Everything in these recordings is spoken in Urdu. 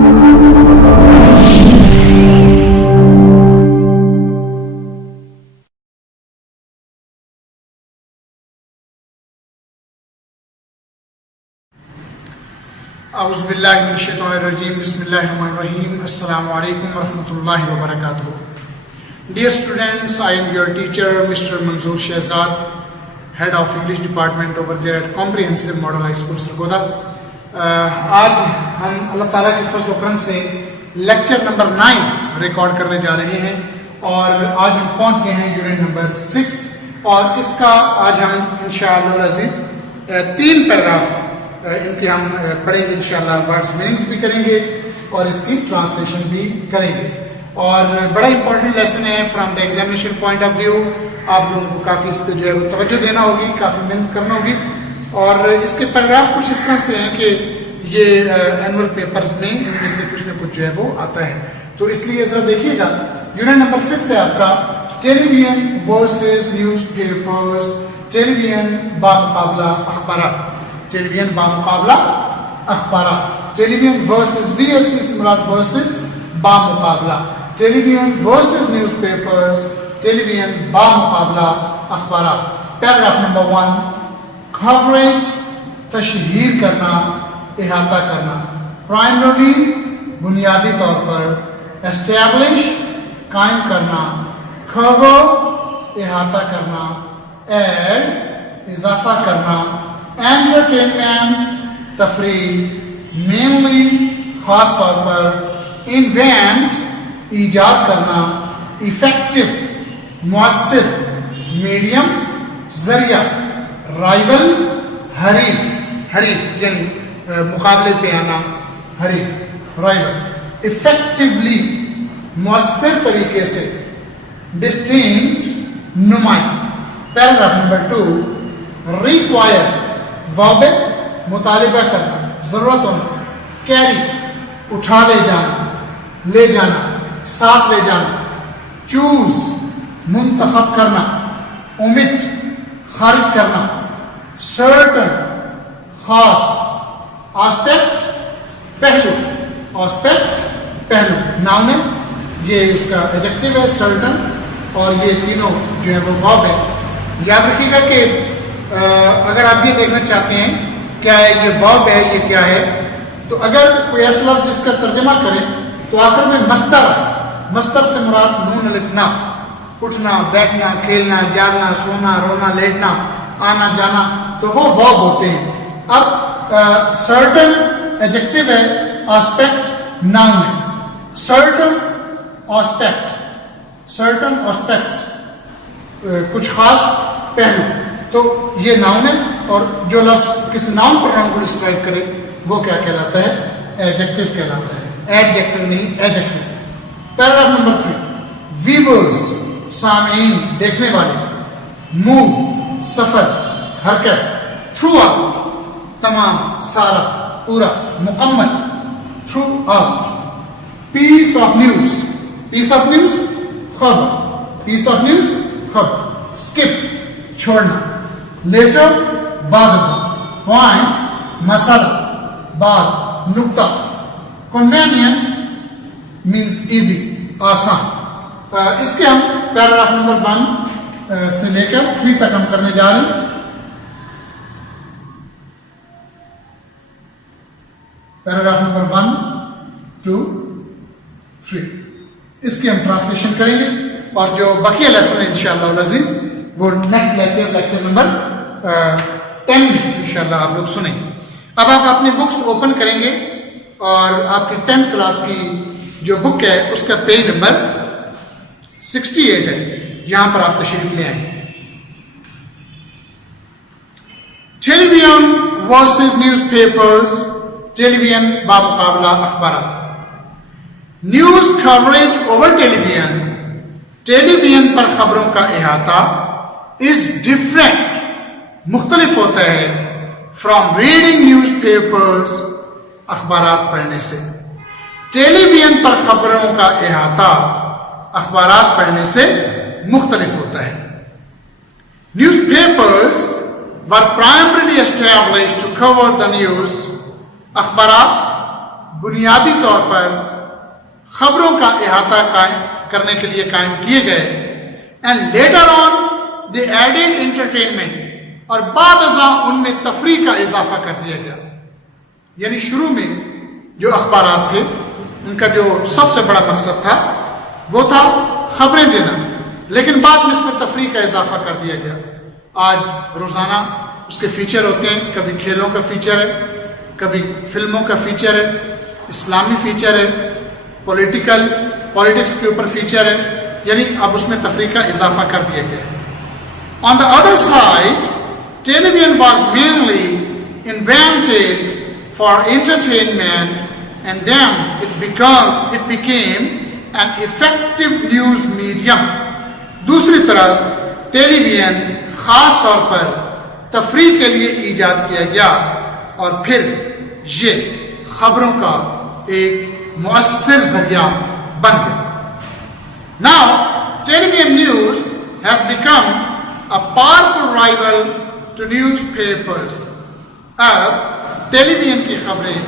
اعوذ باللہ من الشیطان الرجیم بسم اللہ الرحمن الرحیم السلام علیکم ورحمۃ اللہ وبرکاتہ. Dear students, I am your teacher Mr. Manzoor Shehzad, Head of English Department over there at Comprehensive Model High School Sargodha. آج ہم اللہ تعالیٰ کی فضل و کرم سے لیکچر نمبر 9 ریکارڈ کرنے جا رہے ہیں اور آج ہم پہنچ گئے ہیں یونٹ نمبر 6 اور اس کا آج ہم انشاءاللہ العزیز 3 پیراگراف ان کے ہم پڑھیں گے انشاءاللہ. ورڈز میننگز بھی کریں گے اور اس کی ٹرانسلیشن بھی کریں گے اور بڑا امپورٹنٹ لیسن ہے from the examination point of view. آپ لوگوں کو کافی اس پہ جو ہے وہ توجہ دینا ہوگی, کافی محنت کرنا ہوگی اور اس کے پیراگراف کچھ اس طرح سے ہیں کہ یہ اینول پیپرز میں ان میں سے کچھ نہ کچھ جو ہے وہ آتا ہے. تو اس لیے ذرا دیکھیے گا. یونٹ نمبر 6 ہے آپ کا ٹیلی ویژن ورسز نیوز پیپرز. ٹیلی ویژن بامقابلہ اخبارات. ٹیلی ویژن بامقابلہ اخبارات. ٹیلی vision versus V S C سے مراد ورسز بامقابلہ. ٹیلی ویژن ورسز نیوز پیپرز. ٹیلی ویژن بامقابلہ اخبارات. Paragraph number 1. کوریج تشہیر کرنا, احاطہ کرنا. پرائمرلی بنیادی طور پر. اسٹیبلش قائم کرنا. کھو احاطہ کرنا. ایڈ اضافہ کرنا. انٹرٹینمنٹ تفریح. مینلی خاص طور پر. انوینٹ ایجاد کرنا. ایفیکٹو مؤثر. میڈیم ذریعہ. رائول حریف. حریف یعنی مقابلے پہ آنا. حریف رائول. افیکٹولی مؤثر طریقے سے. ڈسٹنکٹ نمایاں. Paragraph number 2. ریکوائر واب مطالبہ کرنا, ضرورت ہونا. کیری اٹھا لے جانا, لے جانا, ساتھ لے جانا. چوز منتخب کرنا. اومٹ خارج کرنا. سرٹن خاص. آسپیکٹ پہلو. آسپیکٹ پہلو ناؤن ہے, یہ اس کا ایڈجیکٹو ہے سرٹن اور یہ تینوں جو ہے وہ ورب ہے. یاد رکھیے گا کہ اگر آپ یہ دیکھنا چاہتے ہیں کیا ہے یہ ورب ہے یہ کیا ہے, تو اگر کوئی ایسا لفظ جس کا ترجمہ کریں تو آخر میں مصدر ہے. مصدر سے مراد نون الف نا. اٹھنا, بیٹھنا, کھیلنا, جاگنا, سونا, رونا, لیٹنا, آنا جانا, تو وہ ورب ہوتے ہیں. اب سرٹن ایڈجیکٹو ہے, آسپیکٹ ناؤن ہے. Certain aspect. سرٹن آسپیکٹس کچھ خاص پہلو, تو یہ ناؤن ہے اور جو لفظ کسی ناؤن پروناؤن کو ڈسکرائب کرے وہ کیا کہلاتا ہے؟ ایڈجیکٹو کہلاتا ہے. ایڈجیکٹو نہیں ایڈجیکٹو. Paragraph number 3. ویورز سامعین دیکھنے والے. موو سفر حرکت. تھرو آؤٹ تمام سارا پورا مکمل. Throughout. Piece of news. Piece of news خبر. پیس آف نیوز خبر. اسکپ چھوڑنا. لیٹر بعد ازاں. پوائنٹ مسئلہ. بعد نقطہ. کنوینئنٹ مینس ایزی آسان. اس کے ہم پیراگراف نمبر 1 سے لے کر 3 تک ہم کرنے جا رہے ہیں. پیراگراف نمبر 1 2 3 اس کی ہم ٹرانسلیشن کریں گے اور جو بقیہ لیسن ہے انشاءاللہ العزیز وہ نیکسٹ لیکچر نمبر 10 انشاءاللہ آپ لوگ سنیں. اب آپ اپنی بکس اوپن کریں گے اور آپ کی 10th کلاس کی جو بک ہے اس کا پیج نمبر 68 ہے. یہاں پر آپ تشریف لے آئیں. ٹیلی ویژن ورسز نیوز پیپرز. ٹیلی ویژن بامقابلہ اخبارات. نیوز کوریج اوور ٹیلی ویژن. ٹیلی ویژن پر خبروں کا احاطہ از ڈفرینٹ مختلف ہوتا ہے فرام ریڈنگ نیوز پیپرز اخبارات پڑھنے سے. ٹیلی ویژن پر خبروں کا احاطہ اخبارات پڑھنے سے مختلف ہوتا ہے. News papers were primarily established to cover the news. اخبارات بنیادی طور پر خبروں کا احاطہ کرنے کے لیے قائم کیے گئے. And later on they added entertainment, اور بعد ازاں ان میں تفریح کا اضافہ کر دیا گیا. یعنی شروع میں جو اخبارات تھے ان کا جو سب سے بڑا مقصد تھا وہ تھا خبریں دینا، لیکن بعد میں اس میں تفریح کا اضافہ کر دیا گیا. آج روزانہ اس کے فیچر ہوتے ہیں، کبھی کھیلوں کا فیچر ہے، کبھی فلموں کا فیچر ہے، اسلامی فیچر ہے، پولیٹکس کے اوپر فیچر ہے، یعنی اب اس میں تفریح کا اضافہ کر دیا گیا ہے. On the other side television was mainly invented for entertainment and then it became an effective news medium. دوسری طرف ٹیلی ویژن خاص طور پر تفریح کے لیے ایجاد کیا گیا اور پھر یہ خبروں کا ایک مؤثر ذریعہ بن گیا. Now, television news has become a powerful rival to newspapers. اب ٹیلی ویژن کی خبریں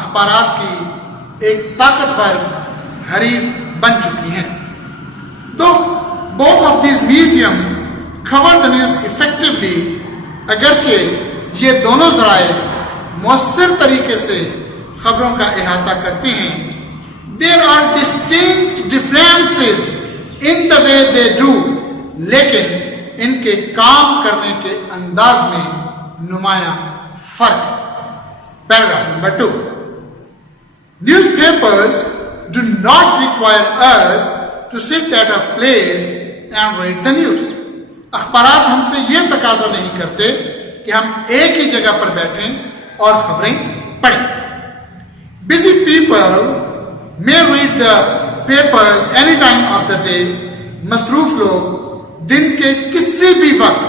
اخبارات کی ایک طاقتور حریف بن چکی ہیں. Though both of these medium cover the news effectively, اگرچہ یہ دونوں ذرائع مؤثر طریقے سے خبروں کا احاطہ کرتے ہیں, there are distinct differences in the way they do, لیکن ان کے کام کرنے کے انداز میں نمایاں فرق. Paragraph number 2. Newspapers do not require us to sit at a place and read the news. اخبارات ہم سے یہ تقاضا نہیں کرتے کہ ہم ایک ہی جگہ پر بیٹھیں اور خبریں پڑھیں. Busy people may read the papers any time of the day. مصروف لوگ دن کے کسی بھی وقت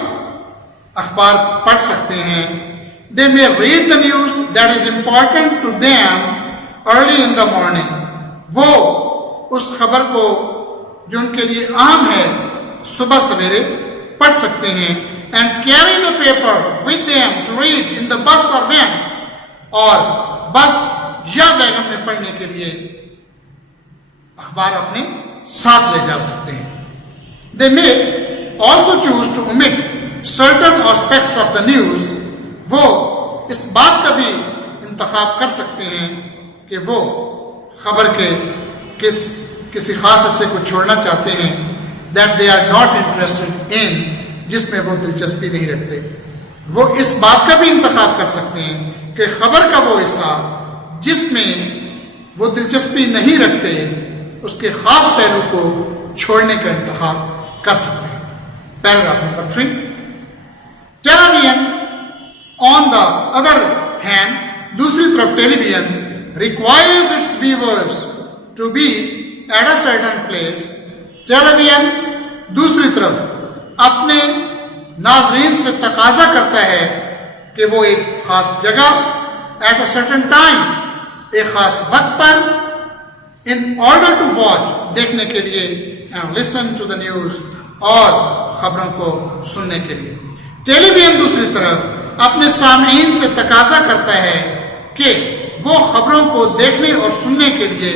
اخبار پڑھ سکتے ہیں. They may read the news that is important to them early in the morning. وہ اس خبر کو جو ان کے لیے اہم ہے صبح سویرے پڑھ سکتے ہیں. And carry the paper with them to read in the bus or van. اور بس یا ویگن میں پڑھنے کے لیے اخبار اپنے ساتھ لے جا سکتے ہیں. They may also choose to omit certain aspects of the news. وہ اس بات کا بھی انتخاب کر سکتے ہیں کہ وہ خبر کے کسی خاص حصے کو چھوڑنا چاہتے ہیں that they are not interested in, جس میں وہ دلچسپی نہیں رکھتے. وہ اس بات کا بھی انتخاب کر سکتے ہیں کہ خبر کا وہ حصہ جس میں وہ دلچسپی نہیں رکھتے اس کے خاص پہلو کو چھوڑنے کا انتخاب کر سکتے ہیں. Paragraph number 3. Television on the other hand, دوسری طرف television requires its viewers to be at a certain place. Television دوسری طرف اپنے ناظرین سے تقاضا کرتا ہے کہ وہ ایک خاص جگہ ایٹ اے سرٹن ٹائم، ایک خاص وقت پر ان آرڈر ٹو واچ، دیکھنے کے لیے، and listen to the news, اور خبروں کو سننے کے لیے. ٹیلی ویژن دوسری طرف اپنے سامعین سے تقاضا کرتا ہے کہ وہ خبروں کو دیکھنے اور سننے کے لیے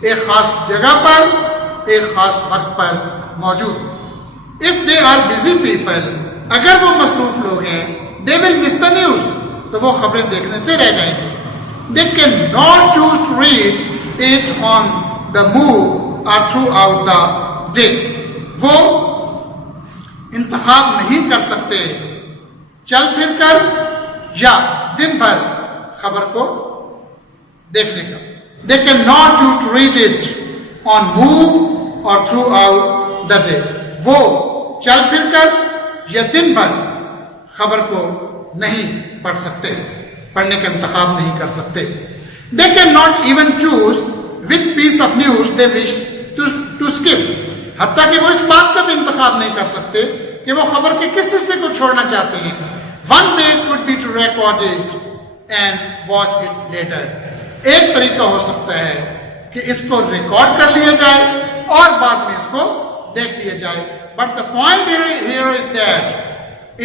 ایک خاص جگہ پر ایک خاص وقت پر موجود. If they are busy people، اگر وہ مصروف لوگ ہیں، they will miss the news، تو وہ خبریں دیکھنے سے رہ جائیں گے. They cannot choose to read it on the move or throughout the day. وہ انتخاب نہیں کر سکتے چل پھر کر یا دن بھر خبر کو دیکھنے کا. They cannot choose to read it on move or throughout the day. وہ چل پھر کر یا دن بھر خبر کو نہیں پڑھ سکتے، پڑھنے کا انتخاب نہیں کر سکتے. They cannot even choose which piece of news they wish to skip. حتیٰ کہ وہ اس بات کا بھی انتخاب نہیں کر سکتے کہ وہ خبر کے کس حصے کو چھوڑنا چاہتے ہیں. One way could be to record it and watch it later. ایک طریقہ ہو سکتا ہے کہ اس کو ریکارڈ کر لیا جائے اور بعد میں اس کو دیکھ لیا جائے. But the point here is that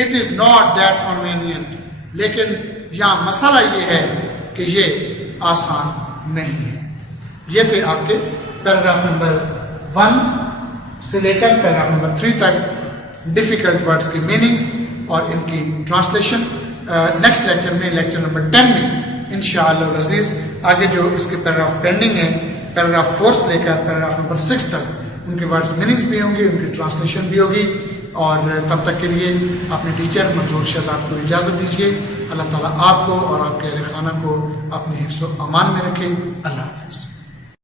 it is not that convenient. لیکن یہاں مسئلہ یہ ہے کہ یہ آسان نہیں ہے. یہ تھے آپ کے پیراگراف نمبر 1 سے لے کر پیراگراف نمبر 3 تک ڈیفیکلٹ ورڈز کی میننگز اور ان کی ٹرانسلیشن. نیکسٹ لیکچر میں, لیکچر نمبر 10 میں انشاءاللہ العزیز آگے جو اس کے پیراگراف پینڈنگ ہیں, پیراگراف 4 سے لے کر پیراگراف نمبر 6 تک, ان کے ورڈز میننگز بھی ہوں گی, ان کی ٹرانسلیشن بھی ہوگی. اور تب تک کے لیے اپنے ٹیچر منظور شہزاد کو اجازت دیجیے. اللہ تعالیٰ آپ کو اور آپ کے اہل خانہ کو اپنے حفظ و امان میں رکھے. اللہ حافظ.